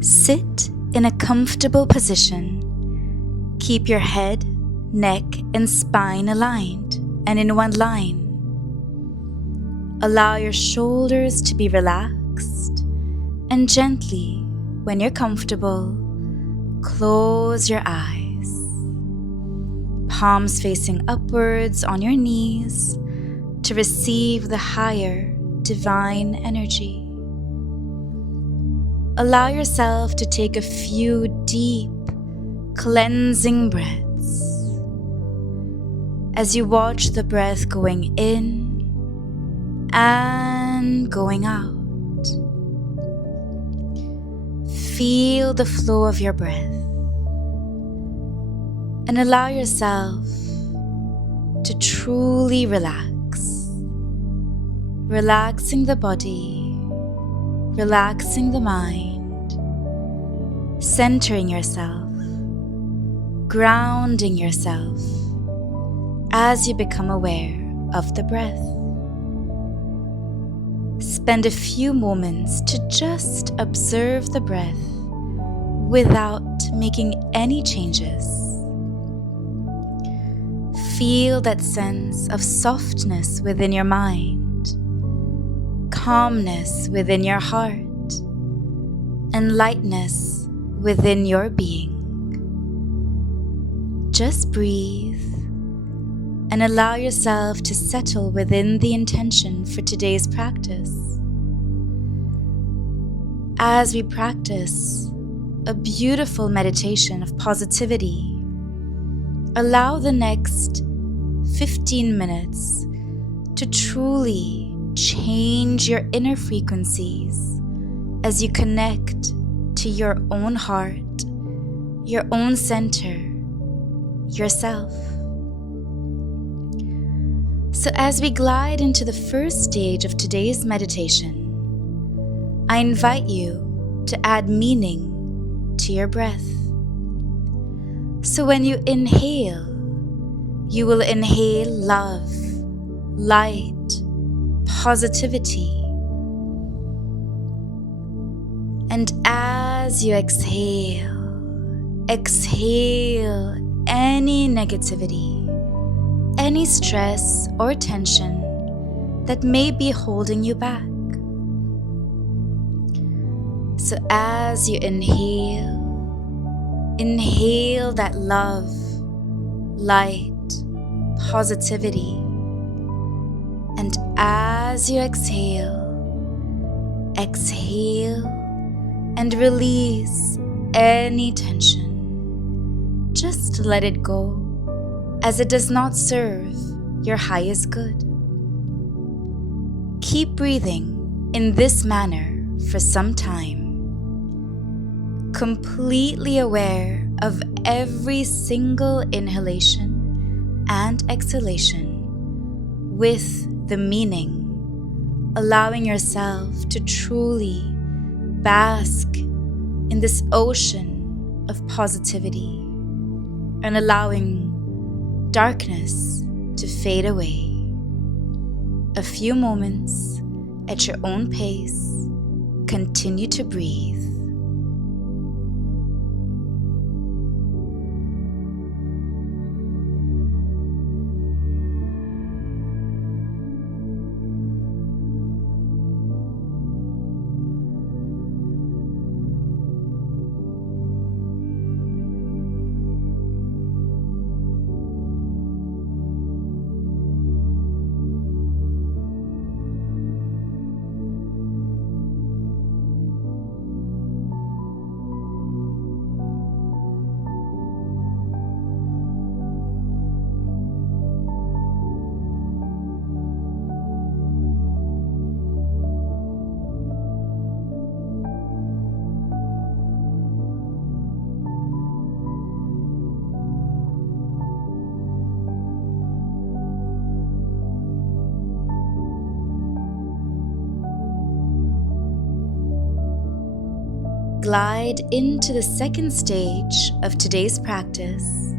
Sit in a comfortable position. Keep your head, neck, and spine aligned and in one line. Allow your shoulders to be relaxed, and gently, when you're comfortable, close your eyes. Palms facing upwards on your knees to receive the higher divine energy. Allow yourself to take a few deep, cleansing breaths. As you watch the breath going in and going out, feel the flow of your breath and allow yourself to truly relax. Relaxing the body, relaxing the mind, centering yourself, grounding yourself as you become aware of the breath. Spend a few moments to just observe the breath without making any changes. Feel that sense of softness within your mind, calmness within your heart, and lightness within your being. Just breathe and allow yourself to settle within the intention for today's practice. As we practice a beautiful meditation of positivity, allow the next 15 minutes to truly change your inner frequencies as you connect to your own heart, your own center, yourself. So as we glide into the first stage of today's meditation, I invite you to add meaning to your breath. So when you inhale, you will inhale love, light, positivity. And as you exhale, exhale any negativity, any stress or tension that may be holding you back. So as you inhale, inhale that love, light, positivity. And as you exhale, exhale and release any tension. Just let it go, as it does not serve your highest good. Keep breathing in this manner for some time, completely aware of every single inhalation and exhalation with the meaning, allowing yourself to truly bask in this ocean of positivity and allowing darkness to fade away. A few moments at your own pace. Continue to breathe. Glide into the second stage of today's practice.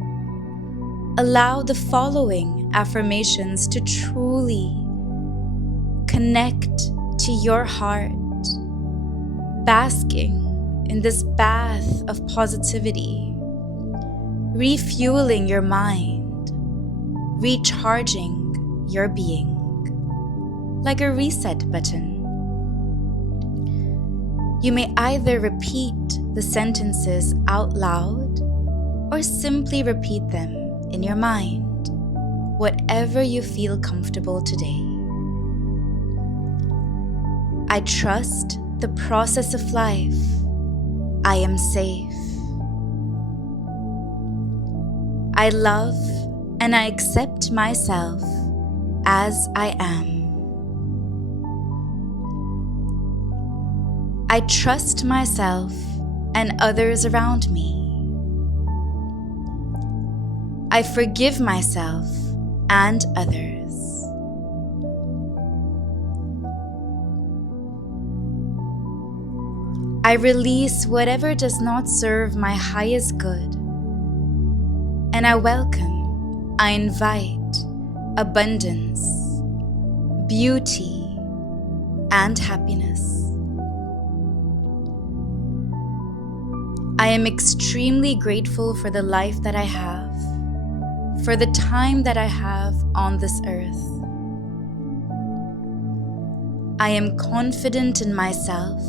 Allow the following affirmations to truly connect to your heart, basking in this bath of positivity, refueling your mind, recharging your being, like a reset button. You may either repeat the sentences out loud or simply repeat them in your mind, whatever you feel comfortable today. I trust the process of life. I am safe. I love and I accept myself as I am. I trust myself and others around me. I forgive myself and others. I release whatever does not serve my highest good, and I welcome, I invite abundance, beauty, and happiness. I am extremely grateful for the life that I have, for the time that I have on this earth. I am confident in myself.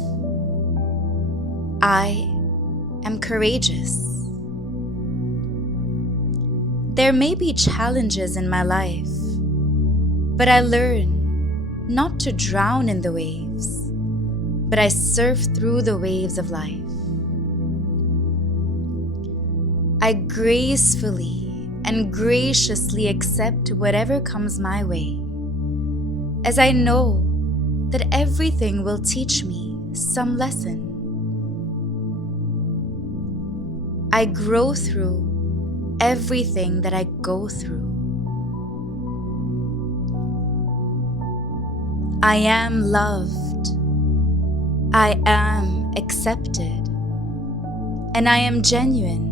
I am courageous. There may be challenges in my life, but I learn not to drown in the waves, but I surf through the waves of life. I gracefully and graciously accept whatever comes my way, as I know that everything will teach me some lesson. I grow through everything that I go through. I am loved. I am accepted. And I am genuine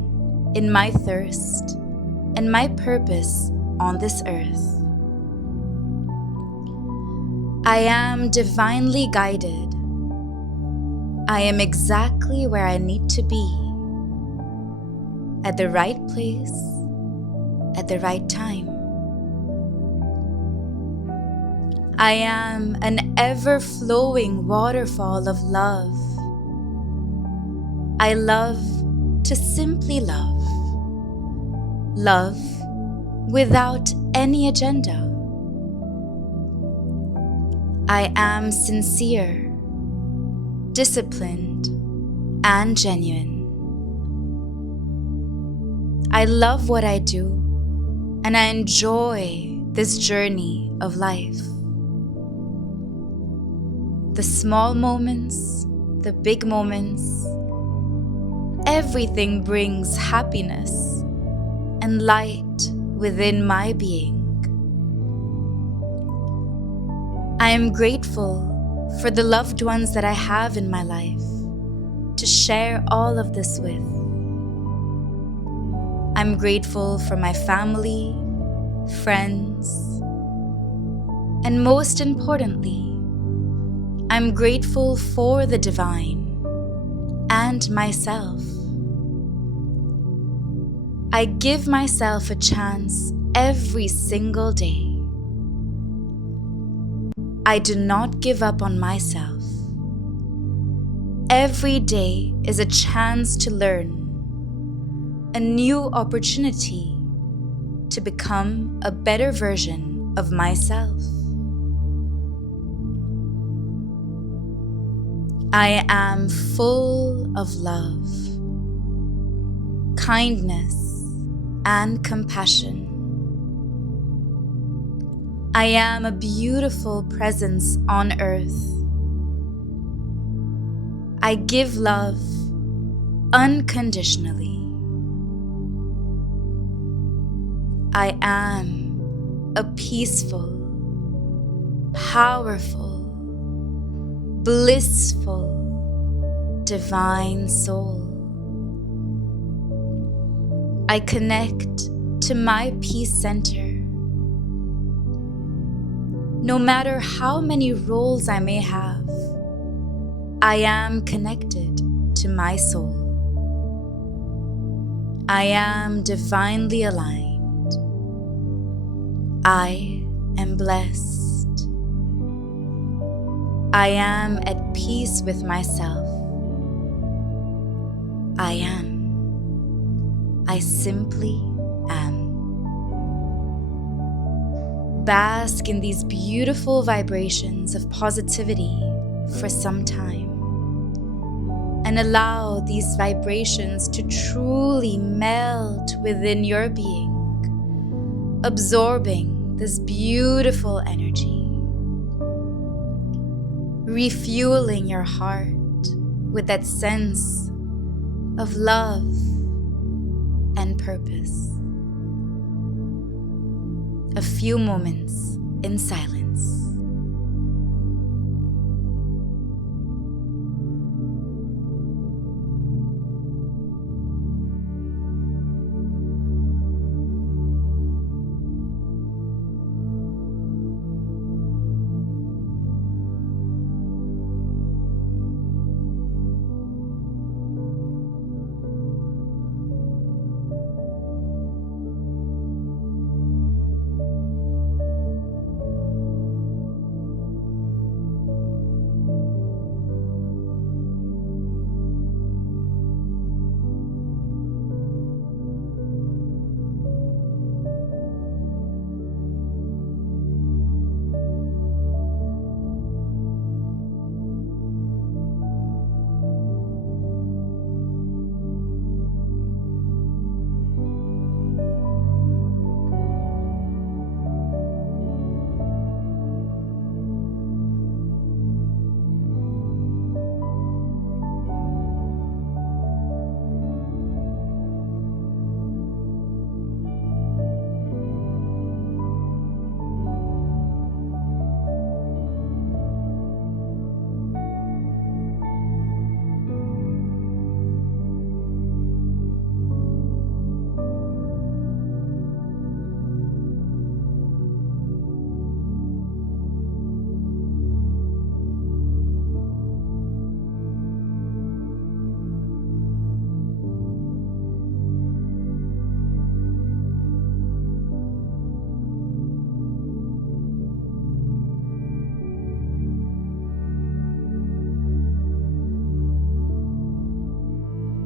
in my thirst and my purpose on this earth. I am divinely guided. I am exactly where I need to be, at the right place, at the right time. I am an ever-flowing waterfall of love. I love to simply love. Love without any agenda. I am sincere, disciplined, and genuine. I love what I do, and I enjoy this journey of life. The small moments, the big moments, everything brings happiness and light within my being. I am grateful for the loved ones that I have in my life to share all of this with. I'm grateful for my family, friends, and most importantly, I'm grateful for the divine and myself. I give myself a chance every single day. I do not give up on myself. Every day is a chance to learn, a new opportunity to become a better version of myself. I am full of love, kindness, and compassion. I am a beautiful presence on earth. I give love unconditionally. I am a peaceful, powerful, blissful, divine soul. I connect to my peace center. No matter how many roles I may have, I am connected to my soul. I am divinely aligned. I am blessed. I am at peace with myself. I am. I simply am. Bask in these beautiful vibrations of positivity for some time, and allow these vibrations to truly melt within your being, absorbing this beautiful energy, refueling your heart with that sense of love and purpose. A few moments in silence.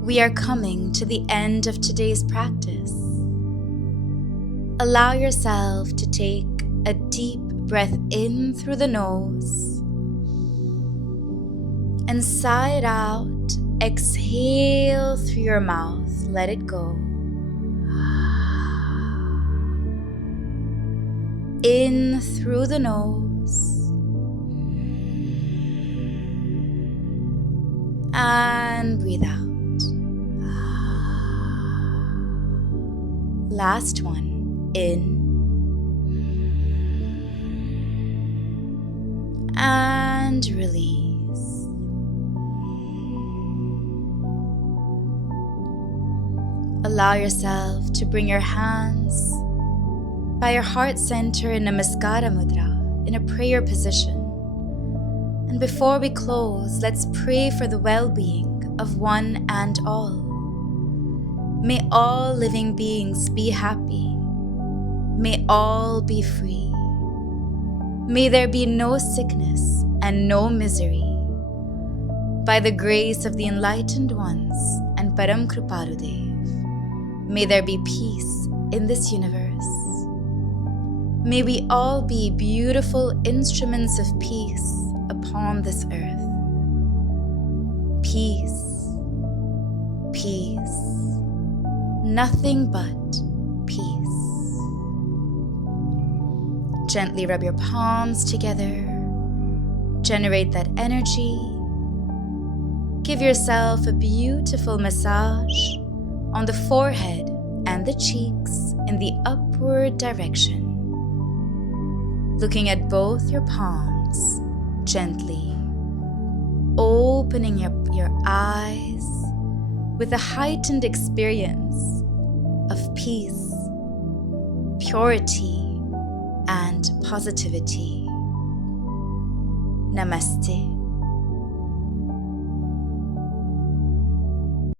We are coming to the end of today's practice. Allow yourself to take a deep breath in through the nose and sigh it out. Exhale through your mouth. Let it go. In through the nose and breathe out. Last one, in and release. Allow yourself to bring your hands by your heart center in Namaskara Mudra, in a prayer position. And before we close, let's pray for the well-being of one and all. May all living beings be happy. May all be free. May there be no sickness and no misery. By the grace of the enlightened ones and Param Kripaludev, may there be peace in this universe. May we all be beautiful instruments of peace upon this earth. Peace, peace. Nothing but peace. Gently rub your palms together. Generate that energy. Give yourself a beautiful massage on the forehead and the cheeks in the upward direction. Looking at both your palms gently, opening your eyes with a heightened experience of peace, purity, and positivity. Namaste.